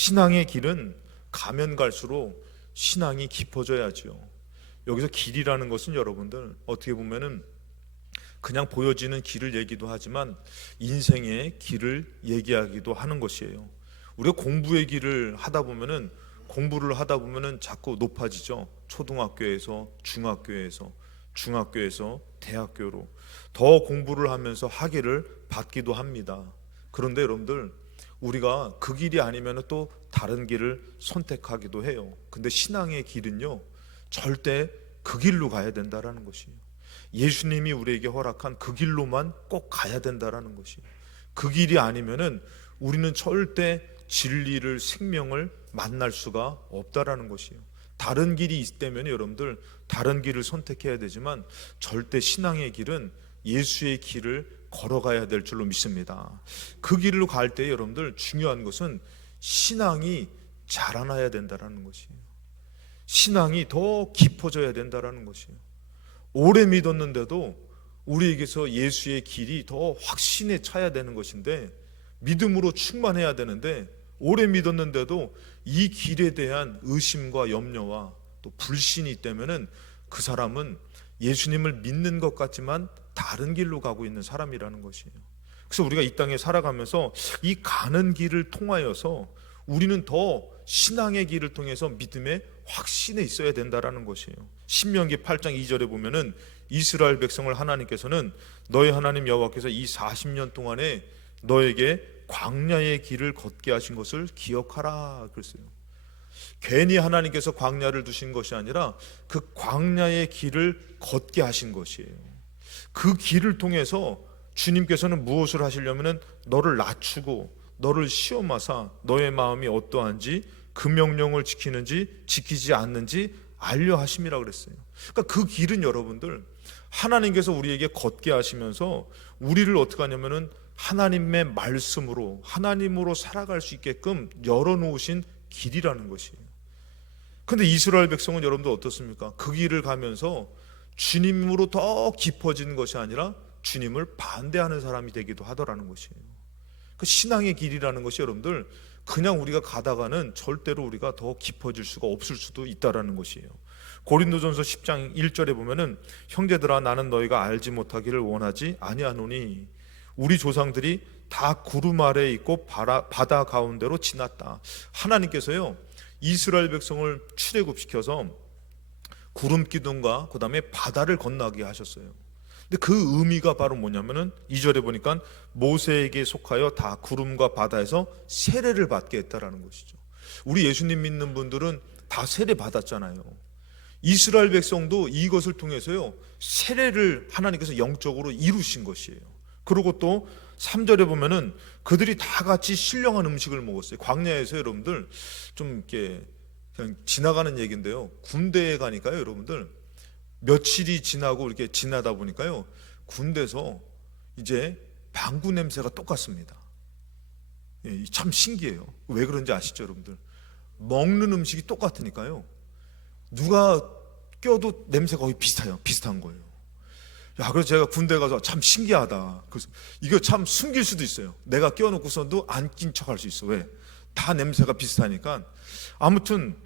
신앙의 길은 가면 갈수록 신앙이 깊어져야지요. 여기서 길이라는 것은 여러분들 어떻게 보면은 그냥 보여지는 길을 얘기도 하지만 인생의 길을 얘기하기도 하는 것이에요. 우리가 공부의 길을 하다 보면은 자꾸 높아지죠. 초등학교에서 중학교에서 대학교로 더 공부를 하면서 학위를 받기도 합니다. 그런데 여러분들 우리가 그 길이 아니면 또 다른 길을 선택하기도 해요. 근데 신앙의 길은요 절대 그 길로 가야 된다라는 것이에요. 예수님이 우리에게 허락한 그 길로만 꼭 가야 된다라는 것이에요. 그 길이 아니면은 우리는 절대 진리를, 생명을 만날 수가 없다라는 것이에요. 다른 길이 있다면 여러분들 다른 길을 선택해야 되지만 절대 신앙의 길은 예수의 길을 걸어가야 될 줄로 믿습니다. 그 길로 갈 때 여러분들 중요한 것은 신앙이 자라나야 된다라는 것이에요. 신앙이 더 깊어져야 된다라는 것이에요. 오래 믿었는데도 우리에게서 예수의 길이 더 확신에 차야 되는 것인데, 믿음으로 충만해야 되는데 오래 믿었는데도 이 길에 대한 의심과 염려와 또 불신이 있다면은 그 사람은 예수님을 믿는 것 같지만 다른 길로 가고 있는 사람이라는 것이에요. 그래서 우리가 이 땅에 살아가면서 이 가는 길을 통하여서 우리는 더 신앙의 길을 통해서 믿음의 확신에 있어야 된다라는 것이에요. 신명기 8장 2절에 보면은 이스라엘 백성을 하나님께서는 너희 하나님 여호와께서 이 40년 동안에 너에게 광야의 길을 걷게 하신 것을 기억하라 그랬어요. 괜히 하나님께서 광야를 두신 것이 아니라 그 광야의 길을 걷게 하신 것이에요. 그 길을 통해서 주님께서는 무엇을 하시려면은 너를 낮추고 너를 시험하사 너의 마음이 어떠한지 그 명령을 지키는지 지키지 않는지 알려 하심이라 그랬어요. 그러니까 그 길은 여러분들 하나님께서 우리에게 걷게 하시면서 우리를 어떻게 하냐면은 하나님의 말씀으로 하나님으로 살아갈 수 있게끔 열어놓으신 길이라는 것이에요. 그런데 이스라엘 백성은 여러분들 어떻습니까? 그 길을 가면서 주님으로 더 깊어지는 것이 아니라 주님을 반대하는 사람이 되기도 하더라는 것이에요. 그 신앙의 길이라는 것이 여러분들 그냥 우리가 가다가는 절대로 우리가 더 깊어질 수가 없을 수도 있다라는 것이에요. 고린도전서 10장 1절에 보면은 형제들아 나는 너희가 알지 못하기를 원하지 아니하노니 우리 조상들이 다 구름 아래에 있고 바다 가운데로 지났다. 하나님께서요 이스라엘 백성을 출애굽시켜서 구름 기둥과 그 다음에 바다를 건너게 하셨어요. 근데 그 의미가 바로 뭐냐면은 2절에 보니까 모세에게 속하여 다 구름과 바다에서 세례를 받게 했다라는 것이죠. 우리 예수님 믿는 분들은 다 세례 받았잖아요. 이스라엘 백성도 이것을 통해서요 세례를 하나님께서 영적으로 이루신 것이에요. 그리고 또 3절에 보면은 그들이 다 같이 신령한 음식을 먹었어요. 광야에서 여러분들 좀 이렇게 그냥 지나가는 얘기인데요. 군대에 가니까요, 여러분들 며칠이 지나고 이렇게 지나다 보니까요, 군대에서 이제 방구 냄새가 똑같습니다. 예, 참 신기해요. 왜 그런지 아시죠, 여러분들? 먹는 음식이 똑같으니까요. 누가 껴도 냄새가 거의 비슷한 거예요. 야, 그래서 제가 군대 가서 참 신기하다. 그래서 이거 참 숨길 수도 있어요. 내가 껴놓고서도 안 낀 척할 수 있어. 왜? 다 냄새가 비슷하니까. 아무튼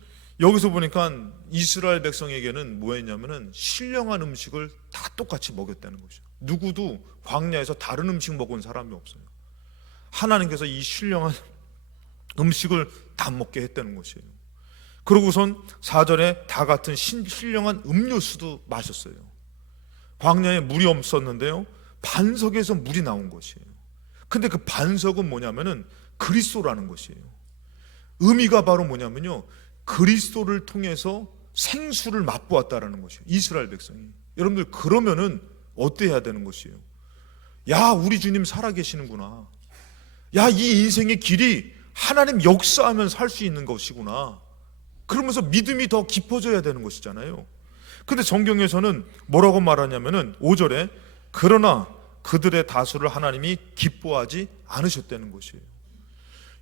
여기서 보니까 이스라엘 백성에게는 뭐였냐면은 신령한 음식을 다 똑같이 먹였다는 거죠. 누구도 광야에서 다른 음식 먹은 사람이 없어요. 하나님께서 이 신령한 음식을 다 먹게 했다는 것이에요. 그러고선 4절에 다 같은 신령한 음료수도 마셨어요. 광야에 물이 없었는데요, 반석에서 물이 나온 것이에요. 근데 그 반석은 뭐냐면은 그리스도라는 것이에요. 의미가 바로 뭐냐면요, 그리스도를 통해서 생수를 맛보았다라는 것이에요. 이스라엘 백성이. 여러분들 그러면은 어때야 되는 것이에요? 야, 우리 주님 살아계시는구나. 야, 이 인생의 길이 하나님 역사하면 살 수 있는 것이구나. 그러면서 믿음이 더 깊어져야 되는 것이잖아요. 근데 성경에서는 뭐라고 말하냐면은 5절에 그러나 그들의 다수를 하나님이 기뻐하지 않으셨다는 것이에요.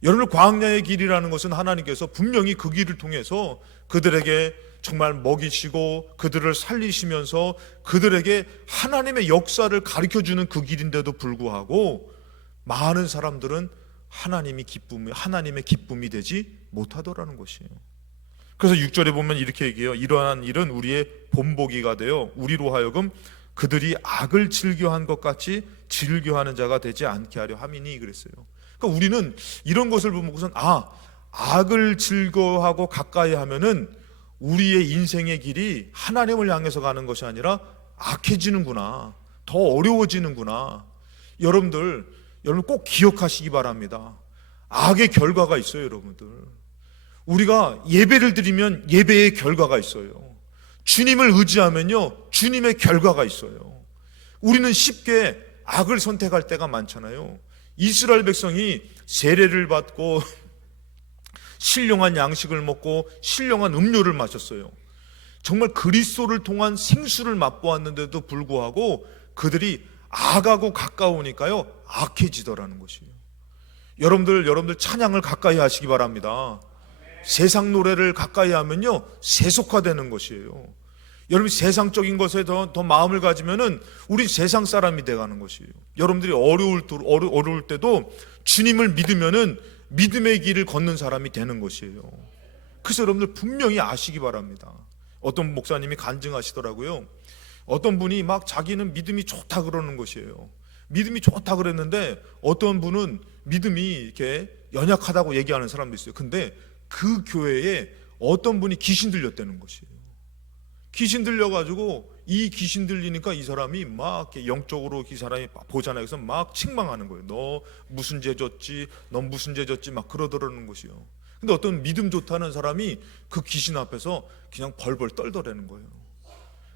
여러분, 광야의 길이라는 것은 하나님께서 분명히 그 길을 통해서 그들에게 정말 먹이시고 그들을 살리시면서 그들에게 하나님의 역사를 가르쳐주는 그 길인데도 불구하고 많은 사람들은 하나님의 기쁨이 되지 못하더라는 것이에요. 그래서 6절에 보면 이렇게 얘기해요. 이러한 일은 우리의 본보기가 되어 우리로 하여금 그들이 악을 즐겨한 것 같이 즐겨하는 자가 되지 않게 하려 함이니 그랬어요. 그러니까 우리는 이런 것을 보고선 악을 즐거워하고 가까이 하면은 우리의 인생의 길이 하나님을 향해서 가는 것이 아니라 악해지는구나, 더 어려워지는구나. 여러분들 꼭 기억하시기 바랍니다. 악의 결과가 있어요. 여러분들, 우리가 예배를 드리면 예배의 결과가 있어요. 주님을 의지하면요, 주님의 결과가 있어요. 우리는 쉽게 악을 선택할 때가 많잖아요. 이스라엘 백성이 세례를 받고 신령한 양식을 먹고 신령한 음료를 마셨어요. 정말 그리스도를 통한 생수를 맛보았는데도 불구하고 그들이 악하고 가까우니까요, 악해지더라는 것이에요. 여러분들 찬양을 가까이 하시기 바랍니다. 세상 노래를 가까이 하면요, 세속화되는 것이에요. 여러분, 세상적인 것에 더 마음을 가지면은 우리 세상 사람이 돼가는 것이에요. 여러분들이 어려울 때도 주님을 믿으면은 믿음의 길을 걷는 사람이 되는 것이에요. 그래서 여러분들 분명히 아시기 바랍니다. 어떤 목사님이 간증하시더라고요. 어떤 분이 막 자기는 믿음이 좋다 그러는 것이에요. 믿음이 좋다 그랬는데 어떤 분은 믿음이 이렇게 연약하다고 얘기하는 사람도 있어요. 근데 그 교회에 어떤 분이 귀신 들렸다는 것이에요. 귀신 들려가지고 이 귀신 들리니까 이 사람이 막 영적으로 이 사람이 보잖아요. 그래서 막 책망하는 거예요. 너 무슨 죄 졌지? 너 무슨 죄 졌지? 막 그러더라는 것이요. 근데 어떤 믿음 좋다는 사람이 그 귀신 앞에서 그냥 벌벌 떨더라는 거예요.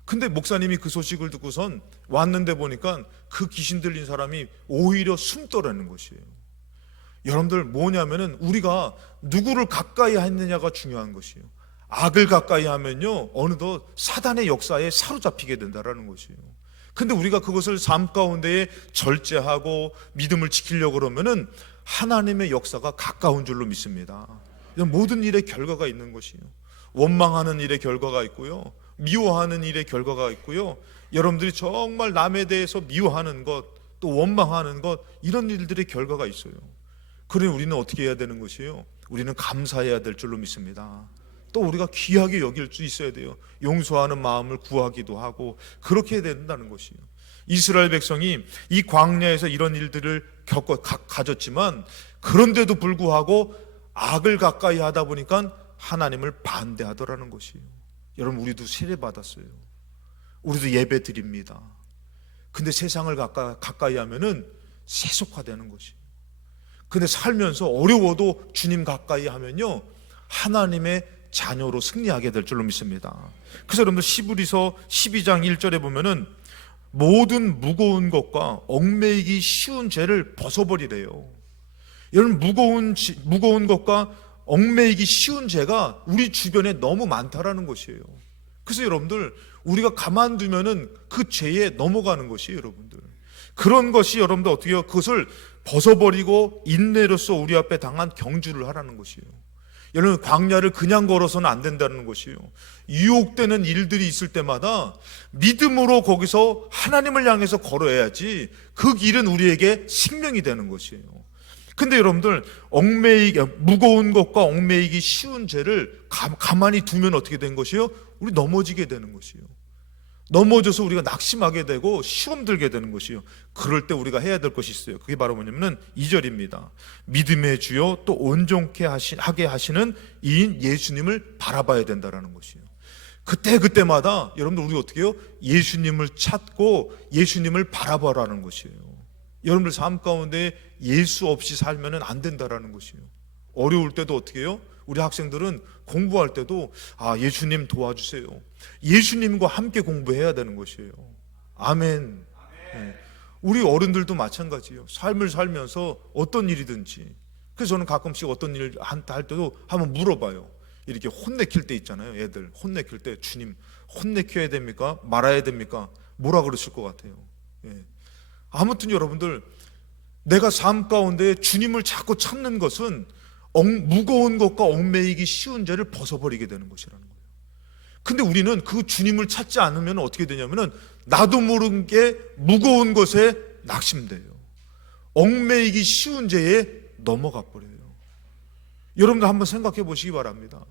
근데 목사님이 그 소식을 듣고선 왔는데 보니까 그 귀신 들린 사람이 오히려 숨더라는 것이에요. 여러분들 뭐냐면은 우리가 누구를 가까이 했느냐가 중요한 것이에요. 악을 가까이 하면요, 어느덧 사단의 역사에 사로잡히게 된다라는 것이에요. 근데 우리가 그것을 삶 가운데에 절제하고 믿음을 지키려고 그러면은 하나님의 역사가 가까운 줄로 믿습니다. 모든 일의 결과가 있는 것이에요. 원망하는 일의 결과가 있고요, 미워하는 일의 결과가 있고요, 여러분들이 정말 남에 대해서 미워하는 것, 또 원망하는 것, 이런 일들의 결과가 있어요. 그러니 우리는 어떻게 해야 되는 것이에요? 우리는 감사해야 될 줄로 믿습니다. 또 우리가 귀하게 여길 수 있어야 돼요. 용서하는 마음을 구하기도 하고 그렇게 해야 된다는 것이에요. 이스라엘 백성이 이 광야에서 이런 일들을 가졌지만 그런데도 불구하고 악을 가까이 하다 보니까 하나님을 반대하더라는 것이에요. 여러분, 우리도 세례 받았어요. 우리도 예배 드립니다. 근데 세상을 가까이 하면은 세속화되는 것이에요. 근데 살면서 어려워도 주님 가까이 하면요, 하나님의 자녀로 승리하게 될 줄로 믿습니다. 그래서 여러분들 시브리서 12장 1절에 보면은 모든 무거운 것과 얽매이기 쉬운 죄를 벗어버리래요. 여러분, 무거운 것과 얽매이기 쉬운 죄가 우리 주변에 너무 많다라는 것이에요. 그래서 여러분들, 우리가 가만두면은 그 죄에 넘어가는 것이에요. 여러분들, 그런 것이 여러분들 어떻게 해요? 그것을 벗어버리고 인내로서 우리 앞에 당한 경주를 하라는 것이에요. 여러분, 광야를 그냥 걸어서는 안 된다는 것이에요. 유혹되는 일들이 있을 때마다 믿음으로 거기서 하나님을 향해서 걸어야지 그 길은 우리에게 생명이 되는 것이에요. 근데 여러분들, 무거운 것과 얽매이기 쉬운 죄를 가만히 두면 어떻게 된 것이에요? 우리 넘어지게 되는 것이에요. 넘어져서 우리가 낙심하게 되고 시험 들게 되는 것이요. 그럴 때 우리가 해야 될 것이 있어요. 그게 바로 뭐냐면은 2절입니다. 믿음의 주요 또 온전케 하게 하시는 이인 예수님을 바라봐야 된다라는 것이요. 그때마다 여러분들, 우리 어떻게 해요? 예수님을 찾고 예수님을 바라봐라는 것이에요. 여러분들 삶 가운데 예수 없이 살면은 안 된다라는 것이에요. 어려울 때도 어떻게 해요? 우리 학생들은 공부할 때도 예수님 도와주세요. 예수님과 함께 공부해야 되는 것이에요. 아멘. 네. 우리 어른들도 마찬가지예요. 삶을 살면서 어떤 일이든지. 그래서 저는 가끔씩 어떤 일을 할 때도 한번 물어봐요. 이렇게 혼내킬 때 있잖아요. 애들 혼내킬 때, 주님 혼내켜야 됩니까? 말아야 됩니까? 뭐라 그러실 것 같아요. 예. 아무튼 여러분들, 내가 삶 가운데 주님을 자꾸 찾는 것은 무거운 것과 얽매이기 쉬운 죄를 벗어버리게 되는 것이라는 거예요. 근데 우리는 그 주님을 찾지 않으면 어떻게 되냐면은 나도 모르게 무거운 것에 낙심돼요. 얽매이기 쉬운 죄에 넘어가 버려요. 여러분들 한번 생각해 보시기 바랍니다.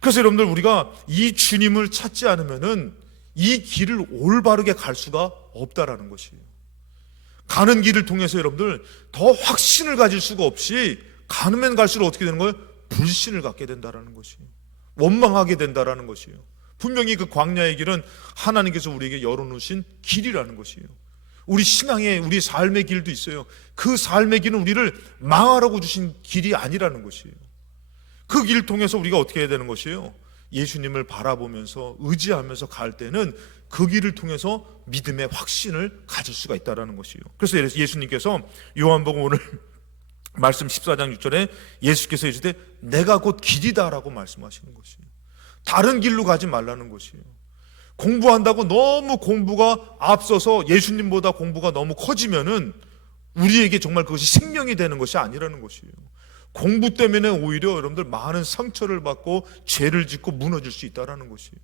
그래서 여러분들 우리가 이 주님을 찾지 않으면은 이 길을 올바르게 갈 수가 없다라는 것이에요. 가는 길을 통해서 여러분들 더 확신을 가질 수가 없이 가면 갈수록 어떻게 되는 거예요? 불신을 갖게 된다라는 것이에요. 원망하게 된다라는 것이에요. 분명히 그 광야의 길은 하나님께서 우리에게 열어놓으신 길이라는 것이에요. 우리 신앙의 우리 삶의 길도 있어요. 그 삶의 길은 우리를 망하라고 주신 길이 아니라는 것이에요. 그 길을 통해서 우리가 어떻게 해야 되는 것이에요? 예수님을 바라보면서 의지하면서 갈 때는 그 길을 통해서 믿음의 확신을 가질 수가 있다는 것이에요. 그래서 예수님께서 요한복음 오늘 말씀 14장 6절에 예수께서 이르시되 내가 곧 길이다라고 말씀하시는 것이에요. 다른 길로 가지 말라는 것이에요. 공부한다고 너무 공부가 앞서서 예수님보다 공부가 너무 커지면은 우리에게 정말 그것이 생명이 되는 것이 아니라는 것이에요. 공부 때문에 오히려 여러분들 많은 상처를 받고 죄를 짓고 무너질 수 있다는 것이에요.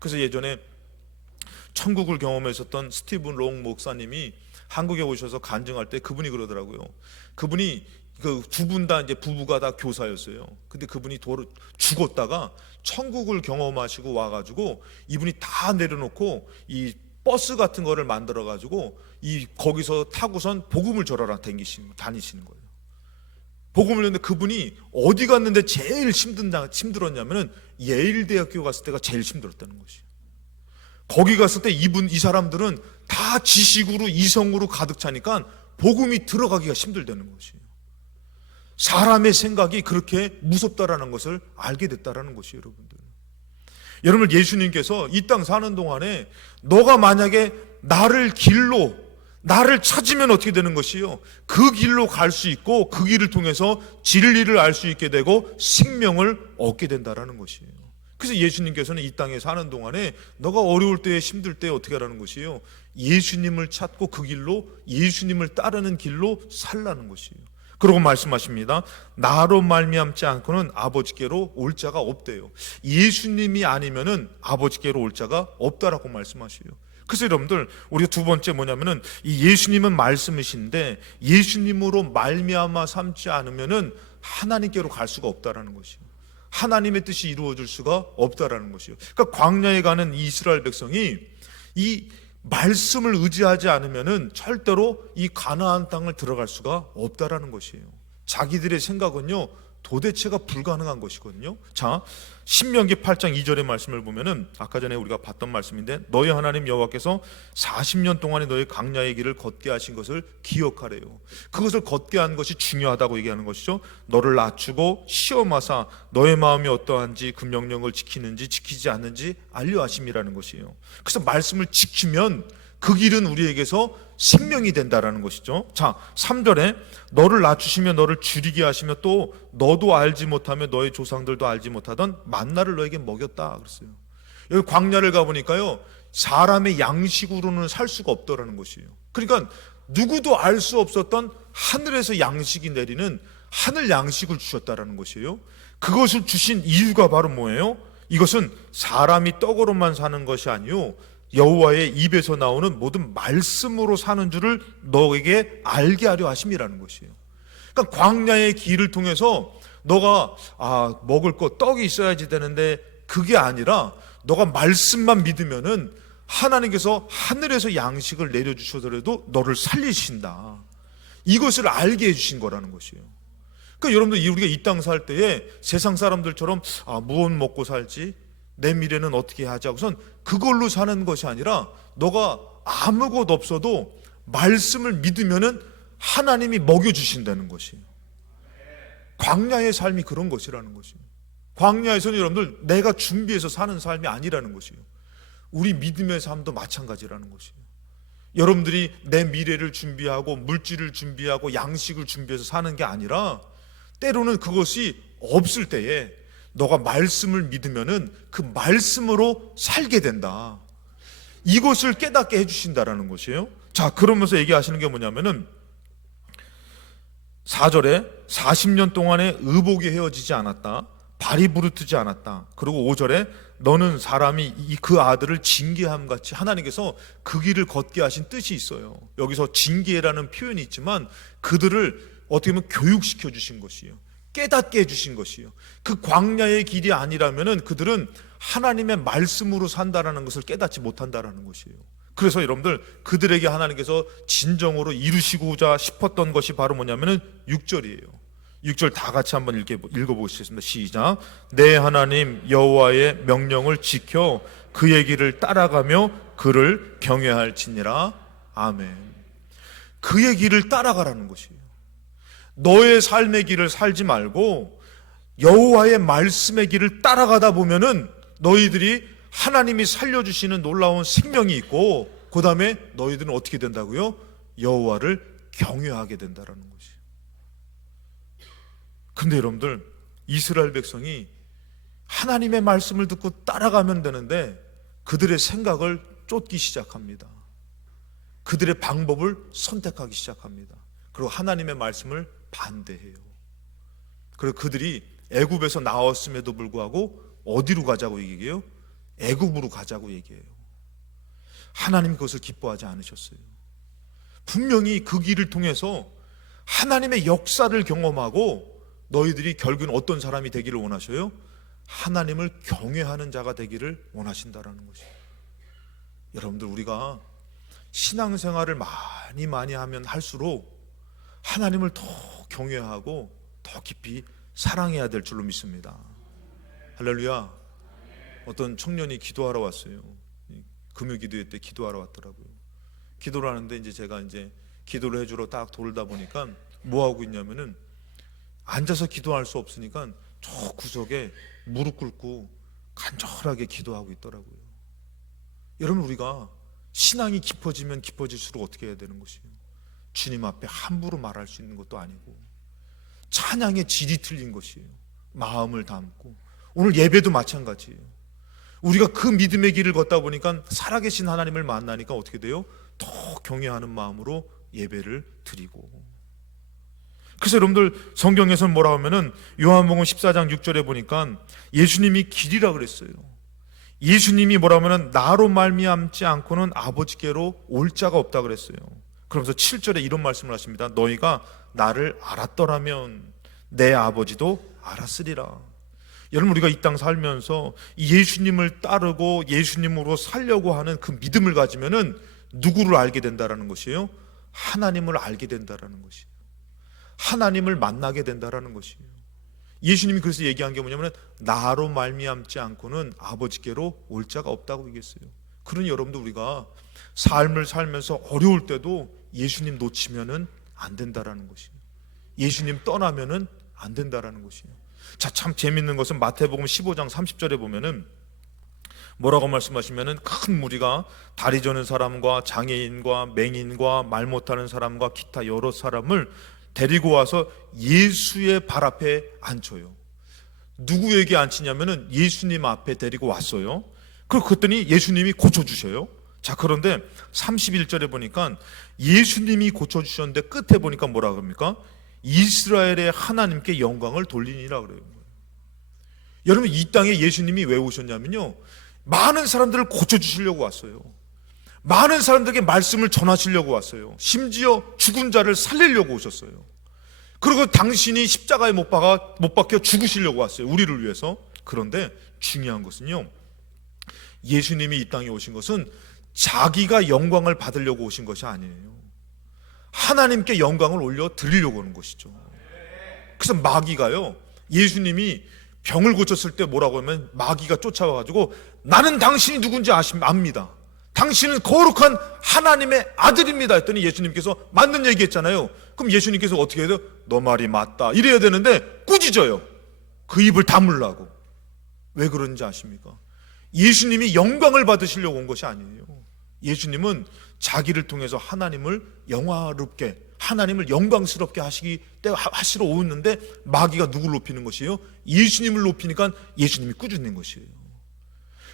그래서 예전에 천국을 경험했었던 스티븐 롱 목사님이 한국에 오셔서 간증할 때 그분이 그러더라고요. 그분이 그 두 분 다 이제 부부가 다 교사였어요. 근데 그분이 죽었다가 천국을 경험하시고 와가지고 이분이 다 내려놓고 이 버스 같은 거를 만들어가지고 이 거기서 타고선 복음을 전하러 다니시는 거예요. 복음을 했는데 그분이 어디 갔는데 제일 힘들었냐면은 예일 대학교 갔을 때가 제일 힘들었다는 것이에요. 거기 갔을 때 이 사람들은 다 지식으로 이성으로 가득 차니까 복음이 들어가기가 힘들다는 것이에요. 사람의 생각이 그렇게 무섭다라는 것을 알게 됐다라는 것이에요, 여러분들. 여러분, 예수님께서 이 땅 사는 동안에 너가 만약에 나를 찾으면 어떻게 되는 것이요? 그 길로 갈 수 있고 그 길을 통해서 진리를 알 수 있게 되고 생명을 얻게 된다라는 것이에요. 그래서 예수님께서는 이 땅에 사는 동안에 너가 어려울 때 힘들 때 어떻게 하라는 것이에요? 예수님을 찾고 그 길로 예수님을 따르는 길로 살라는 것이에요. 그러고 말씀하십니다. 나로 말미암지 않고는 아버지께로 올 자가 없대요. 예수님이 아니면은 아버지께로 올 자가 없다라고 말씀하셔요. 그래서 여러분들 우리가 두 번째 뭐냐면은 이 예수님은 말씀이신데 예수님으로 말미암아 삼지 않으면은 하나님께로 갈 수가 없다라는 것이에요. 하나님의 뜻이 이루어질 수가 없다라는 것이에요. 그러니까 광야에 가는 이스라엘 백성이 이 말씀을 의지하지 않으면은 절대로 이 가나안 땅을 들어갈 수가 없다라는 것이에요. 자기들의 생각은요 도대체가 불가능한 것이거든요. 자, 신명기 8장 2절의 말씀을 보면은 아까 전에 우리가 봤던 말씀인데 너희 하나님 여호와께서 40년 동안에 너희 광야의 길을 걷게 하신 것을 기억하래요. 그것을 걷게 한 것이 중요하다고 얘기하는 것이죠. 너를 낮추고 시험하사 너의 마음이 어떠한지 그 명령을 지키는지 지키지 않는지 알려하심이라는 것이에요. 그래서 말씀을 지키면 그 길은 우리에게서 생명이 된다라는 것이죠. 자, 3절에 너를 낮추시며 너를 줄이게 하시며 또 너도 알지 못하며 너의 조상들도 알지 못하던 만나를 너에게 먹였다 그랬어요. 여기 광야를 가보니까요 사람의 양식으로는 살 수가 없더라는 것이에요. 그러니까 누구도 알 수 없었던 하늘에서 양식이 내리는 하늘 양식을 주셨다라는 것이에요. 그것을 주신 이유가 바로 뭐예요? 이것은 사람이 떡으로만 사는 것이 아니요 여호와의 입에서 나오는 모든 말씀으로 사는 줄을 너에게 알게 하려 하심이라는 것이에요. 그러니까 광야의 길을 통해서 너가 먹을 거 떡이 있어야지 되는데 그게 아니라 너가 말씀만 믿으면은 하나님께서 하늘에서 양식을 내려주셔더라도 너를 살리신다. 이것을 알게 해주신 거라는 것이에요. 그러니까 여러분들 우리가 이 땅 살 때에 세상 사람들처럼 무엇 먹고 살지? 내 미래는 어떻게 하지 하고선 그걸로 사는 것이 아니라 너가 아무것도 없어도 말씀을 믿으면은 하나님이 먹여주신다는 것이에요. 광야의 삶이 그런 것이라는 것이에요. 광야에서는 여러분들 내가 준비해서 사는 삶이 아니라는 것이에요. 우리 믿음의 삶도 마찬가지라는 것이에요. 여러분들이 내 미래를 준비하고 물질을 준비하고 양식을 준비해서 사는 게 아니라 때로는 그것이 없을 때에 너가 말씀을 믿으면은 그 말씀으로 살게 된다. 이것을 깨닫게 해주신다라는 것이에요. 자, 그러면서 얘기하시는 게 뭐냐면은 4절에 40년 동안에 의복이 헤어지지 않았다. 발이 부르트지 않았다. 그리고 5절에 너는 사람이 그 아들을 징계함 같이 하나님께서 그 길을 걷게 하신 뜻이 있어요. 여기서 징계라는 표현이 있지만 그들을 어떻게 보면 교육시켜 주신 것이에요. 깨닫게 해주신 것이에요. 그 광야의 길이 아니라면은 그들은 하나님의 말씀으로 산다라는 것을 깨닫지 못한다라는 것이에요. 그래서 여러분들, 그들에게 하나님께서 진정으로 이루시고자 싶었던 것이 바로 뭐냐면은 6절이에요. 6절 다 같이 한번 읽어보시겠습니다. 시작. 내 하나님 여호와의 명령을 지켜 그의 길을 따라가며 그를 경외할지니라. 아멘. 그의 길을 따라가라는 것이에요. 너의 삶의 길을 살지 말고 여호와의 말씀의 길을 따라가다 보면은 너희들이 하나님이 살려주시는 놀라운 생명이 있고, 그 다음에 너희들은 어떻게 된다고요? 여호와를 경외하게 된다라는 것이에요. 근데 여러분들, 이스라엘 백성이 하나님의 말씀을 듣고 따라가면 되는데 그들의 생각을 쫓기 시작합니다. 그들의 방법을 선택하기 시작합니다. 그리고 하나님의 말씀을 반대해요. 그리고 그들이 애굽에서 나왔음에도 불구하고 어디로 가자고 얘기해요? 애굽으로 가자고 얘기해요. 하나님 그것을 기뻐하지 않으셨어요. 분명히 그 길을 통해서 하나님의 역사를 경험하고 너희들이 결국은 어떤 사람이 되기를 원하셔요? 하나님을 경외하는 자가 되기를 원하신다라는 것이에요. 여러분들, 우리가 신앙생활을 많이 하면 할수록 하나님을 더 경외하고 더 깊이 사랑해야 될 줄로 믿습니다. 할렐루야. 어떤 청년이 기도하러 왔어요. 금요기도회 때 기도하러 왔더라고요. 기도를 하는데 이제 제가 이제 기도를 해주러 딱 돌다 보니까 뭐 하고 있냐면은 앉아서 기도할 수 없으니까 저 구석에 무릎 꿇고 간절하게 기도하고 있더라고요. 여러분, 우리가 신앙이 깊어지면 깊어질수록 어떻게 해야 되는 것이에요? 주님 앞에 함부로 말할 수 있는 것도 아니고 찬양의 질이 틀린 것이에요. 마음을 담고. 오늘 예배도 마찬가지예요. 우리가 그 믿음의 길을 걷다 보니까 살아계신 하나님을 만나니까 어떻게 돼요? 더 경외하는 마음으로 예배를 드리고. 그래서 여러분들, 성경에서는 뭐라 하면은 요한복음 14장 6절에 보니까 예수님이 길이라 그랬어요. 예수님이 뭐라 하면은 나로 말미암지 않고는 아버지께로 올 자가 없다 그랬어요. 그러면서 7절에 이런 말씀을 하십니다. 너희가 나를 알았더라면 내 아버지도 알았으리라. 여러분, 우리가 이 땅 살면서 예수님을 따르고 예수님으로 살려고 하는 그 믿음을 가지면은 누구를 알게 된다라는 것이에요? 하나님을 알게 된다라는 것이에요. 하나님을 만나게 된다라는 것이에요. 예수님이 그래서 얘기한 게 뭐냐면 나로 말미암지 않고는 아버지께로 올 자가 없다고 얘기했어요. 그러니 여러분들, 우리가 삶을 살면서 어려울 때도 예수님 놓치면은 안 된다라는 것이에요. 예수님 떠나면은 안 된다라는 것이에요. 자, 참 재밌는 것은 마태복음 15장 30절에 보면은 뭐라고 말씀하시면은 큰 무리가 다리 저는 사람과 장애인과 맹인과 말 못하는 사람과 기타 여러 사람을 데리고 와서 예수의 발 앞에 앉혀요. 누구에게 앉히냐면은 예수님 앞에 데리고 왔어요. 그랬더니 예수님이 고쳐주셔요. 자, 그런데 31절에 보니까 예수님이 고쳐주셨는데 끝에 보니까 뭐라 그럽니까? 이스라엘의 하나님께 영광을 돌리니라 그래요. 여러분, 이 땅에 예수님이 왜 오셨냐면요, 많은 사람들을 고쳐주시려고 왔어요. 많은 사람들에게 말씀을 전하시려고 왔어요. 심지어 죽은 자를 살리려고 오셨어요. 그리고 당신이 십자가에 못 박혀 죽으시려고 왔어요. 우리를 위해서. 그런데 중요한 것은요, 예수님이 이 땅에 오신 것은 자기가 영광을 받으려고 오신 것이 아니에요. 하나님께 영광을 올려 드리려고 오는 것이죠. 그래서 마귀가요, 예수님이 병을 고쳤을 때 뭐라고 하면 마귀가 쫓아와가지고 나는 당신이 누군지 압니다. 당신은 거룩한 하나님의 아들입니다 했더니 예수님께서 맞는 얘기했잖아요. 그럼 예수님께서 어떻게 해요? 너 말이 맞다 이래야 되는데 꾸짖어요. 그 입을 다물라고. 왜 그런지 아십니까? 예수님이 영광을 받으시려고 온 것이 아니에요. 예수님은 자기를 통해서 하나님을 영화롭게, 하나님을 영광스럽게 하시러 오는데 마귀가 누굴 높이는 것이에요? 예수님을 높이니까 예수님이 꾸짖는 것이에요.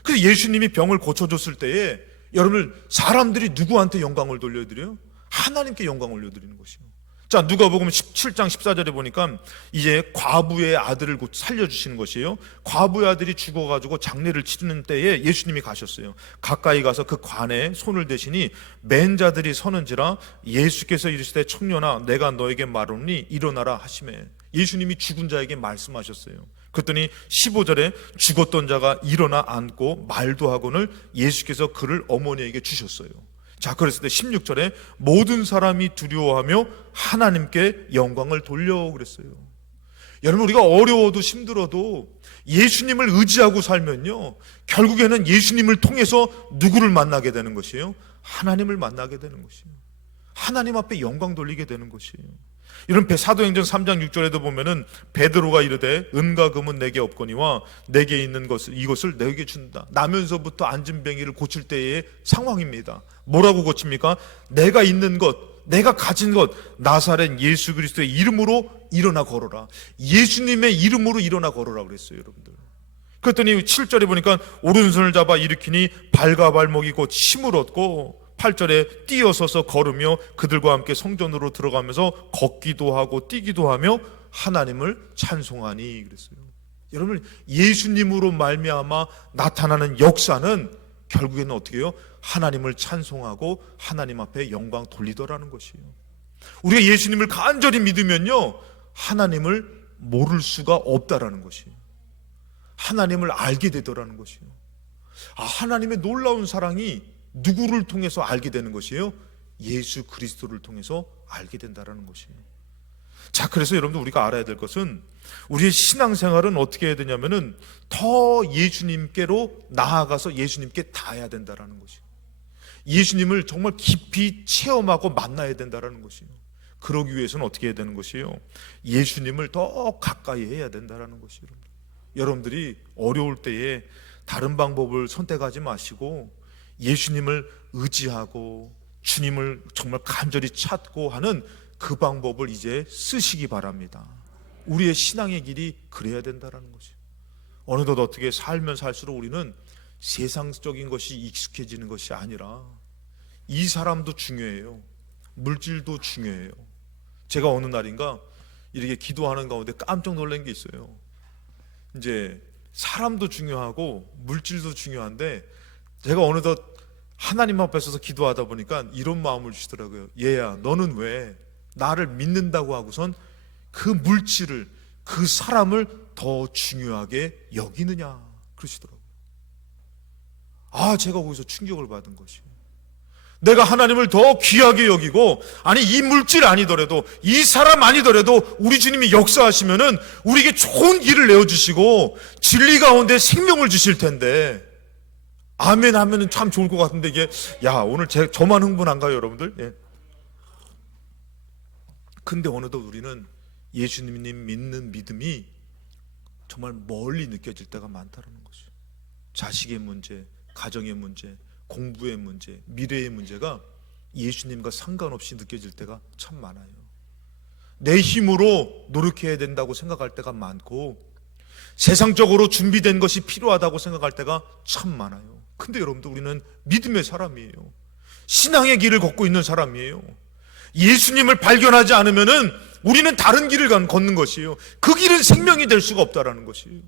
그래서 예수님이 병을 고쳐줬을 때에 여러분, 사람들이 누구한테 영광을 돌려드려요? 하나님께 영광을 올려드리는 것이에요. 자, 누가복음 17장 14절에 보니까 이제 과부의 아들을 곧 살려주시는 것이에요. 과부의 아들이 죽어가지고 장례를 치르는 때에 예수님이 가셨어요. 가까이 가서 그 관에 손을 대시니 맨 자들이 서는지라 예수께서 이르시되 청년아 내가 너에게 말하노니 일어나라 하시매. 예수님이 죽은 자에게 말씀하셨어요. 그랬더니 15절에 죽었던 자가 일어나 앉고 말도 하고는 예수께서 그를 어머니에게 주셨어요. 자, 그랬을 때 16절에 모든 사람이 두려워하며 하나님께 영광을 돌려 그랬어요. 여러분, 우리가 어려워도 힘들어도 예수님을 의지하고 살면요, 결국에는 예수님을 통해서 누구를 만나게 되는 것이에요? 하나님을 만나게 되는 것이에요. 하나님 앞에 영광 돌리게 되는 것이에요. 이런 사도행전 3장 6절에도 보면은 베드로가 이르되 은과 금은 내게 없거니와 내게 있는 것을 이것을 내게 준다. 나면서부터 앉은 병이를 고칠 때의 상황입니다. 뭐라고 고칩니까? 내가 있는 것, 내가 가진 것, 나사렛 예수 그리스도의 이름으로 일어나 걸어라. 예수님의 이름으로 일어나 걸어라 그랬어요, 여러분들. 그랬더니 7절에 보니까 오른손을 잡아 일으키니 발과 발목이 곧 힘을 얻고 8절에 뛰어서서 걸으며 그들과 함께 성전으로 들어가면서 걷기도 하고 뛰기도 하며 하나님을 찬송하니 그랬어요. 여러분, 예수님으로 말미암아 나타나는 역사는 결국에는 어떻게 해요? 하나님을 찬송하고 하나님 앞에 영광 돌리더라는 것이에요. 우리가 예수님을 간절히 믿으면요, 하나님을 모를 수가 없다라는 것이에요. 하나님을 알게 되더라는 것이에요. 아, 하나님의 놀라운 사랑이 누구를 통해서 알게 되는 것이에요? 예수 그리스도를 통해서 알게 된다는 것이에요. 자, 그래서 여러분들 우리가 알아야 될 것은 우리의 신앙생활은 어떻게 해야 되냐면은 더 예수님께로 나아가서 예수님께 닿아야 된다는 것이에요. 예수님을 정말 깊이 체험하고 만나야 된다는 것이에요. 그러기 위해서는 어떻게 해야 되는 것이에요? 예수님을 더 가까이 해야 된다는 것이에요. 여러분들이 어려울 때에 다른 방법을 선택하지 마시고 예수님을 의지하고 주님을 정말 간절히 찾고 하는 그 방법을 이제 쓰시기 바랍니다. 우리의 신앙의 길이 그래야 된다는 것이에요. 어느덧 어떻게 살면 살수록 우리는 세상적인 것이 익숙해지는 것이 아니라 이 사람도 중요해요. 물질도 중요해요. 제가 어느 날인가 이렇게 기도하는 가운데 깜짝 놀란 게 있어요. 이제 사람도 중요하고 물질도 중요한데 제가 어느덧 하나님 앞에 서서 기도하다 보니까 이런 마음을 주시더라고요. 얘야, 너는 왜 나를 믿는다고 하고선 그 물질을, 그 사람을 더 중요하게 여기느냐 그러시더라고요. 아, 제가 거기서 충격을 받은 것이에요. 내가 하나님을 더 귀하게 여기고, 아니 이 물질 아니더라도 이 사람 아니더라도 우리 주님이 역사하시면은 우리에게 좋은 길을 내어주시고 진리 가운데 생명을 주실 텐데, 아멘 하면은 참 좋을 것 같은데 이게, 야, 오늘 저만 흥분한가요, 여러분들? 예. 근데 어느덧 우리는 예수님 믿는 믿음이 정말 멀리 느껴질 때가 많다는 것이죠. 자식의 문제, 가정의 문제, 공부의 문제, 미래의 문제가 예수님과 상관없이 느껴질 때가 참 많아요. 내 힘으로 노력해야 된다고 생각할 때가 많고, 세상적으로 준비된 것이 필요하다고 생각할 때가 참 많아요. 근데 여러분들, 우리는 믿음의 사람이에요. 신앙의 길을 걷고 있는 사람이에요. 예수님을 발견하지 않으면은 우리는 다른 길을 걷는 것이에요. 그 길은 생명이 될 수가 없다라는 것이에요.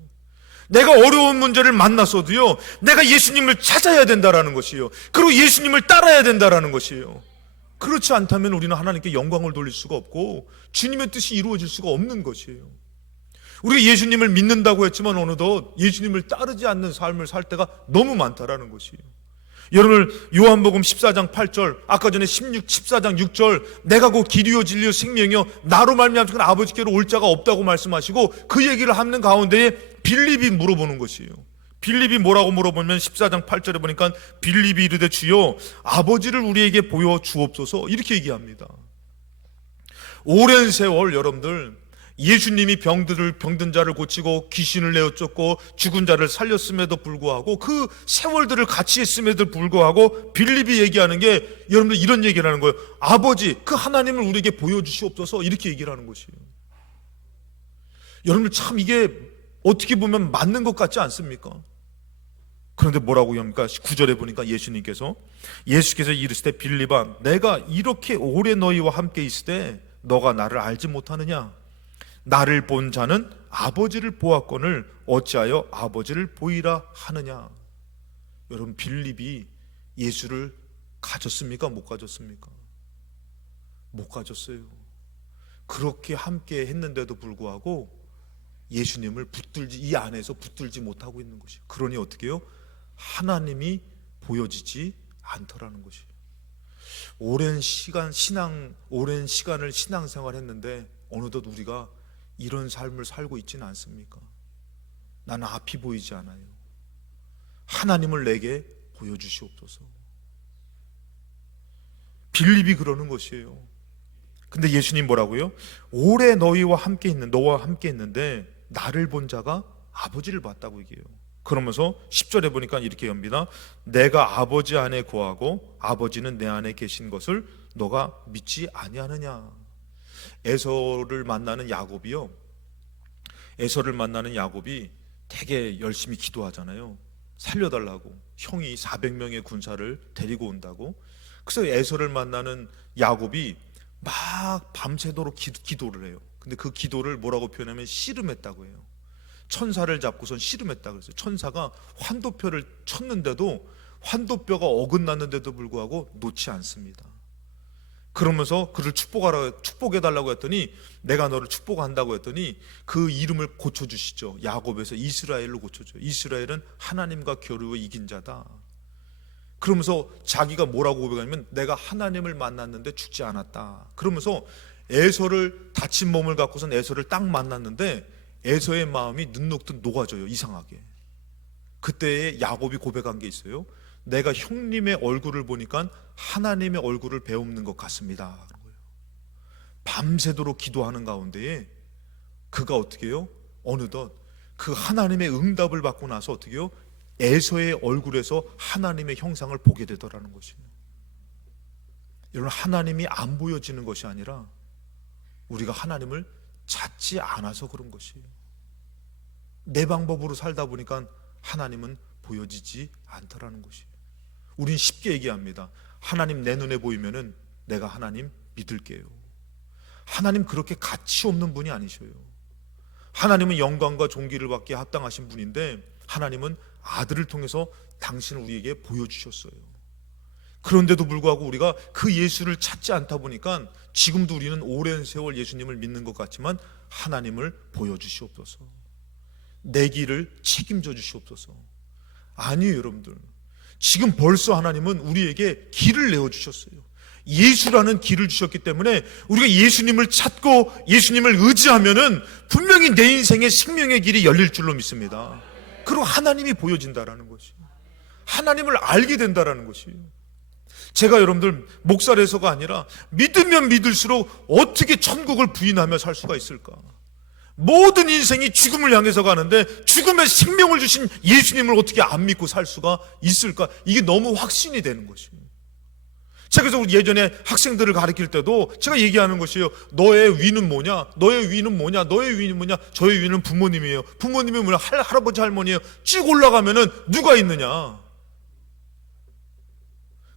내가 어려운 문제를 만났어도요, 내가 예수님을 찾아야 된다라는 것이에요. 그리고 예수님을 따라야 된다라는 것이에요. 그렇지 않다면 우리는 하나님께 영광을 돌릴 수가 없고 주님의 뜻이 이루어질 수가 없는 것이에요. 우리가 예수님을 믿는다고 했지만 어느덧 예수님을 따르지 않는 삶을 살 때가 너무 많다라는 것이에요. 여러분, 요한복음 14장 8절, 아까 전에 14장 6절, 내가 곧 길이요 진리요 생명이요 나로 말미암아 아버지께로 올 자가 없다고 말씀하시고, 그 얘기를 하는 가운데에 빌립이 물어보는 것이에요. 빌립이 뭐라고 물어보면 14장 8절에 보니까 빌립이 이르되 주여 아버지를 우리에게 보여 주옵소서, 이렇게 얘기합니다. 오랜 세월 여러분들, 예수님이 병든 자를 고치고 귀신을 내어 쫓고 죽은 자를 살렸음에도 불구하고, 그 세월들을 같이 했음에도 불구하고 빌립이 얘기하는 게, 여러분들 이런 얘기를 하는 거예요. 아버지, 그 하나님을 우리에게 보여주시옵소서, 이렇게 얘기를 하는 것이에요. 여러분들 참 이게 어떻게 보면 맞는 것 같지 않습니까? 그런데 뭐라고 합니까? 9절에 보니까 예수께서 이르시되 빌립아, 내가 이렇게 오래 너희와 함께 있을 때 너가 나를 알지 못하느냐? 나를 본 자는 아버지를 보았거늘 어찌하여 아버지를 보이라 하느냐? 여러분, 빌립이 예수를 가졌습니까? 못 가졌습니까? 못 가졌어요. 그렇게 함께 했는데도 불구하고 예수님을 이 안에서 붙들지 못하고 있는 것이에요. 그러니 어떻게 해요? 하나님이 보여지지 않더라는 것이에요. 오랜 시간을 신앙생활 했는데 어느덧 우리가 이런 삶을 살고 있지는 않습니까? 나는 앞이 보이지 않아요. 하나님을 내게 보여주시옵소서. 빌립이 그러는 것이에요. 근데 예수님 뭐라고요? 오래 너와 함께 있는데 나를 본 자가 아버지를 봤다고 얘기해요. 그러면서 10절에 보니까 이렇게 엽니다. 내가 아버지 안에 거하고 아버지는 내 안에 계신 것을 너가 믿지 아니하느냐? 에서를 만나는 야곱이 되게 열심히 기도하잖아요. 살려달라고. 형이 400명의 군사를 데리고 온다고. 그래서 에서를 만나는 야곱이 막 밤새도록 기도를 해요. 근데 그 기도를 뭐라고 표현하면 씨름했다고 해요. 천사를 잡고선 씨름했다고 했어요. 천사가 환도표를 쳤는데도 환도뼈가 어긋났는데도 불구하고 놓지 않습니다. 그러면서 그를 축복해달라고 했더니, 내가 너를 축복한다고 했더니 그 이름을 고쳐주시죠. 야곱에서 이스라엘로 고쳐줘요. 이스라엘은 하나님과 겨루어 이긴 자다. 그러면서 자기가 뭐라고 고백하냐면 내가 하나님을 만났는데 죽지 않았다. 그러면서 에서를, 다친 몸을 갖고선 에서를 딱 만났는데 에서의 마음이 눈녹듯 녹아져요. 이상하게. 그때에 야곱이 고백한 게 있어요. 내가 형님의 얼굴을 보니까 하나님의 얼굴을 배우는 것 같습니다. 밤새도록 기도하는 가운데에 그가 어떻게 해요? 어느덧 그 하나님의 응답을 받고 나서 어떻게 해요? 에서의 얼굴에서 하나님의 형상을 보게 되더라는 것이에요. 여러분, 하나님이 안 보여지는 것이 아니라 우리가 하나님을 찾지 않아서 그런 것이에요. 내 방법으로 살다 보니까 하나님은 보여지지 않더라는 것이에요. 우린 쉽게 얘기합니다. 하나님 내 눈에 보이면은 내가 하나님 믿을게요. 하나님 그렇게 가치 없는 분이 아니셔요. 하나님은 영광과 존귀를 받기에 합당하신 분인데 하나님은 아들을 통해서 당신을 우리에게 보여주셨어요. 그런데도 불구하고 우리가 그 예수를 찾지 않다 보니까 지금도 우리는 오랜 세월 예수님을 믿는 것 같지만 하나님을 보여주시옵소서. 내 길을 책임져 주시옵소서. 아니에요, 여러분들. 지금 벌써 하나님은 우리에게 길을 내어주셨어요. 예수라는 길을 주셨기 때문에 우리가 예수님을 찾고 예수님을 의지하면은 분명히 내 인생의 생명의 길이 열릴 줄로 믿습니다. 그리고 하나님이 보여진다라는 것이에요. 하나님을 알게 된다라는 것이에요. 제가 여러분들 목살에서가 아니라 믿으면 믿을수록 어떻게 천국을 부인하며 살 수가 있을까? 모든 인생이 죽음을 향해서 가는데 죽음의 생명을 주신 예수님을 어떻게 안 믿고 살 수가 있을까? 이게 너무 확신이 되는 것이에요. 제가 그래서 예전에 학생들을 가르칠 때도 제가 얘기하는 것이에요. 너의 위는 뭐냐? 너의 위는 뭐냐? 너의 위는 뭐냐? 저의 위는 부모님이에요. 부모님이 뭐냐? 할아버지 할머니예요. 쭉 올라가면은 누가 있느냐?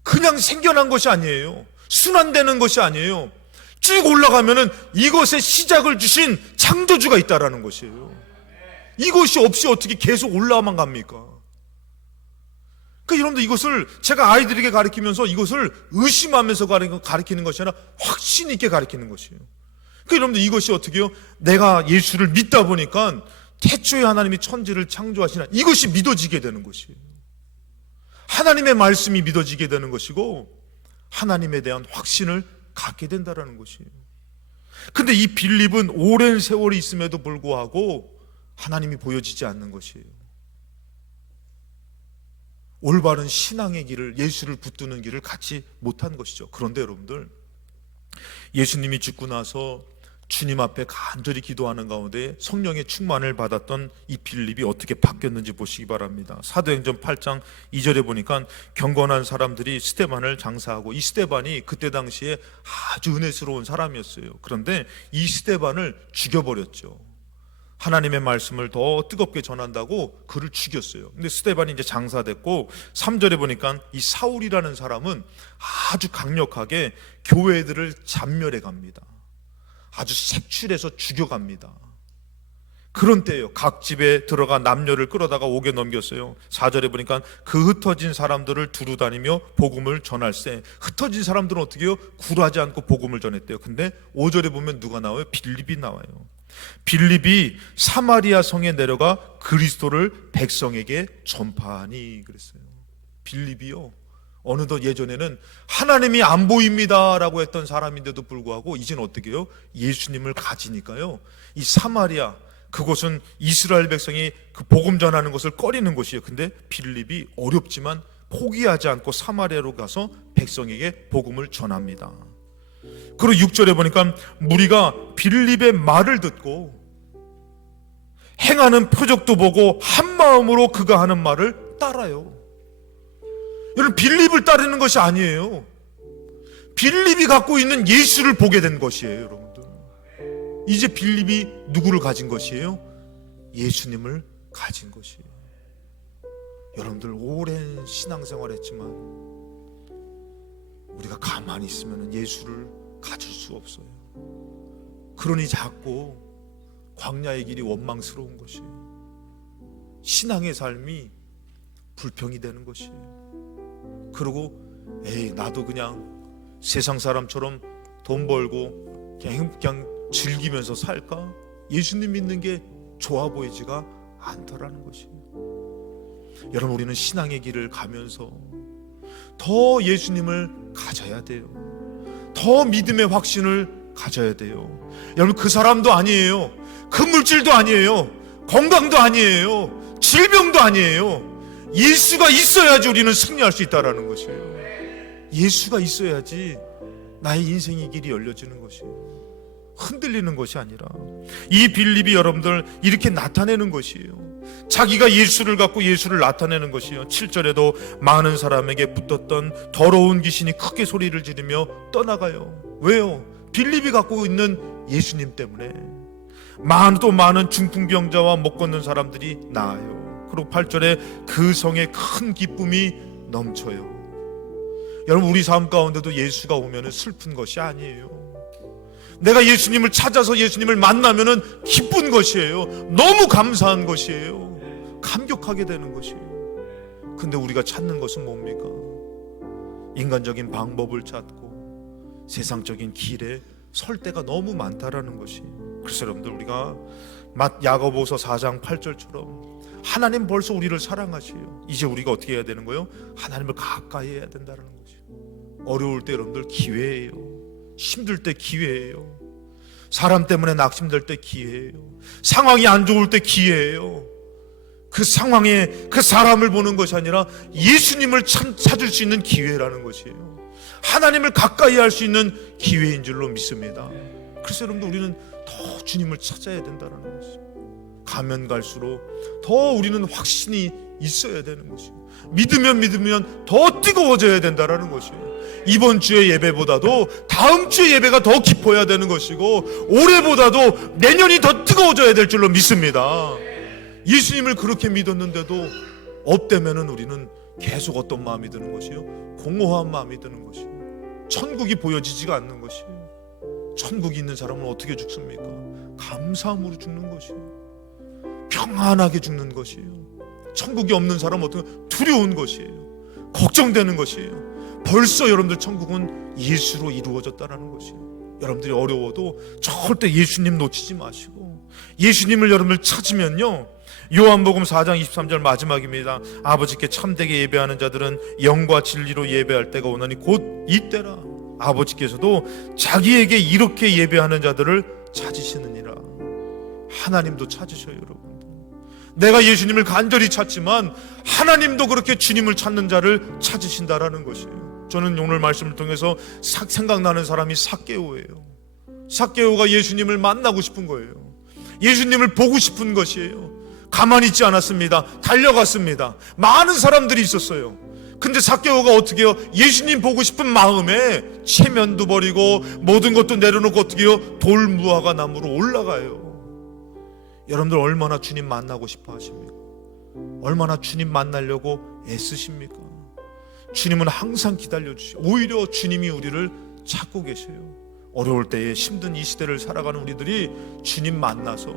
그냥 생겨난 것이 아니에요. 순환되는 것이 아니에요. 쭉 올라가면은 이것의 시작을 주신 창조주가 있다라는 것이에요. 이것이 없이 어떻게 계속 올라만 갑니까? 그러니까 여러분들 이것을 제가 아이들에게 가르치면서 이것을 의심하면서 가르치는 것이 아니라 확신 있게 가르치는 것이에요. 그러니까 여러분들 이것이 어떻게 해요? 내가 예수를 믿다 보니까 태초에 하나님이 천지를 창조하시나 이것이 믿어지게 되는 것이에요. 하나님의 말씀이 믿어지게 되는 것이고 하나님에 대한 확신을 갖게 된다는 것이에요. 근데 이 빌립은 오랜 세월이 있음에도 불구하고 하나님이 보여지지 않는 것이에요. 올바른 신앙의 길을, 예수를 붙드는 길을 갖지 못한 것이죠. 그런데 여러분들, 예수님이 죽고 나서 주님 앞에 간절히 기도하는 가운데 성령의 충만을 받았던 이 빌립이 어떻게 바뀌었는지 보시기 바랍니다. 사도행전 8장 2절에 보니까 경건한 사람들이 스데반을 장사하고, 이 스데반이 그때 당시에 아주 은혜스러운 사람이었어요. 그런데 이 스데반을 죽여버렸죠. 하나님의 말씀을 더 뜨겁게 전한다고 그를 죽였어요. 근데 스데반이 이제 장사됐고 3절에 보니까 이 사울이라는 사람은 아주 강력하게 교회들을 잔멸해 갑니다. 아주 색출해서 죽여갑니다. 그런 때예요. 각 집에 들어가 남녀를 끌어다가 옥에 넘겼어요. 4절에 보니까 그 흩어진 사람들을 두루 다니며 복음을 전할세. 흩어진 사람들은 어떻게 해요? 굴하지 않고 복음을 전했대요. 근데 5절에 보면 누가 나와요? 빌립이 나와요. 빌립이 사마리아 성에 내려가 그리스도를 백성에게 전파하니 그랬어요. 빌립이요, 어느덧 예전에는 하나님이 안 보입니다 라고 했던 사람인데도 불구하고 이제는 어떻게 해요? 예수님을 가지니까요, 이 사마리아, 그곳은 이스라엘 백성이 그 복음 전하는 것을 꺼리는 곳이에요. 근데 빌립이 어렵지만 포기하지 않고 사마리아로 가서 백성에게 복음을 전합니다. 그리고 6절에 보니까 무리가 빌립의 말을 듣고 행하는 표적도 보고 한 마음으로 그가 하는 말을 따라요. 여러분, 빌립을 따르는 것이 아니에요. 빌립이 갖고 있는 예수를 보게 된 것이에요. 여러분들, 이제 빌립이 누구를 가진 것이에요? 예수님을 가진 것이에요. 여러분들, 오랜 신앙생활 했지만 우리가 가만히 있으면 예수를 가질 수 없어요. 그러니 자꾸 광야의 길이 원망스러운 것이에요. 신앙의 삶이 불평이 되는 것이에요. 그리고 나도 그냥 세상 사람처럼 돈 벌고 그냥 즐기면서 살까? 예수님 믿는 게 좋아 보이지가 않더라는 것이에요. 여러분, 우리는 신앙의 길을 가면서 더 예수님을 가져야 돼요. 더 믿음의 확신을 가져야 돼요. 여러분, 그 사람도 아니에요. 그 물질도 아니에요. 건강도 아니에요. 질병도 아니에요. 예수가 있어야지 우리는 승리할 수 있다는 것이에요. 예수가 있어야지 나의 인생의 길이 열려지는 것이에요. 흔들리는 것이 아니라, 이 빌립이 여러분들 이렇게 나타내는 것이에요. 자기가 예수를 갖고 예수를 나타내는 것이에요. 7절에도 많은 사람에게 붙었던 더러운 귀신이 크게 소리를 지르며 떠나가요. 왜요? 빌립이 갖고 있는 예수님 때문에. 또 많은 중풍병자와 못 걷는 사람들이 나아요. 그리고 8절에 그 성에 큰 기쁨이 넘쳐요. 여러분, 우리 삶 가운데도 예수가 오면 슬픈 것이 아니에요. 내가 예수님을 찾아서 예수님을 만나면 기쁜 것이에요. 너무 감사한 것이에요. 감격하게 되는 것이에요. 근데 우리가 찾는 것은 뭡니까? 인간적인 방법을 찾고 세상적인 길에 설 때가 너무 많다라는 것이. 그래서 여러분들, 우리가 야고보서 4장 8절처럼 하나님 벌써 우리를 사랑하시요. 이제 우리가 어떻게 해야 되는 거예요? 하나님을 가까이 해야 된다는 것이에요. 어려울 때 여러분들 기회예요. 힘들 때 기회예요. 사람 때문에 낙심될 때 기회예요. 상황이 안 좋을 때 기회예요. 그 상황에 그 사람을 보는 것이 아니라 예수님을 찾을 수 있는 기회라는 것이에요. 하나님을 가까이 할 수 있는 기회인 줄로 믿습니다. 그래서 여러분들, 우리는 더 주님을 찾아야 된다는 것이에요. 가면 갈수록 더 우리는 확신이 있어야 되는 것이에요. 믿으면 더 뜨거워져야 된다는 것이에요. 이번 주의 예배보다도 다음 주의 예배가 더 깊어야 되는 것이고, 올해보다도 내년이 더 뜨거워져야 될 줄로 믿습니다. 예수님을 그렇게 믿었는데도 업되면은 우리는 계속 어떤 마음이 드는 것이요? 공허한 마음이 드는 것이요. 천국이 보여지지가 않는 것이에요. 천국이 있는 사람은 어떻게 죽습니까? 감사함으로 죽는 것이에요. 평안하게 죽는 것이에요. 천국이 없는 사람은 어떻게 두려운 것이에요. 걱정되는 것이에요. 벌써 여러분들 천국은 예수로 이루어졌다는 것이에요. 여러분들이 어려워도 절대 예수님 놓치지 마시고 예수님을 여러분들 찾으면요, 요한복음 4장 23절 마지막입니다. 아버지께 참되게 예배하는 자들은 영과 진리로 예배할 때가 오나니 곧 이때라. 아버지께서도 자기에게 이렇게 예배하는 자들을 찾으시느니라. 하나님도 찾으셔요. 여러분, 내가 예수님을 간절히 찾지만 하나님도 그렇게 주님을 찾는 자를 찾으신다라는 것이에요. 저는 오늘 말씀을 통해서 생각나는 사람이 삭개오예요. 삭개오가 예수님을 만나고 싶은 거예요. 예수님을 보고 싶은 것이에요. 가만히 있지 않았습니다. 달려갔습니다. 많은 사람들이 있었어요. 근데 삭개오가 어떻게 해요? 예수님 보고 싶은 마음에 체면도 버리고 모든 것도 내려놓고 어떻게 해요? 돌무화과 나무로 올라가요. 여러분들, 얼마나 주님 만나고 싶어 하십니까? 얼마나 주님 만나려고 애쓰십니까? 주님은 항상 기다려주시고 오히려 주님이 우리를 찾고 계셔요. 어려울 때에 힘든 이 시대를 살아가는 우리들이 주님 만나서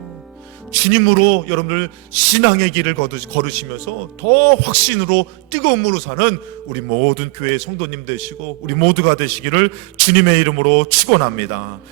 주님으로 여러분들 신앙의 길을 걸으시면서 더 확신으로 뜨거움으로 사는 우리 모든 교회의 성도님 되시고 우리 모두가 되시기를 주님의 이름으로 축원합니다.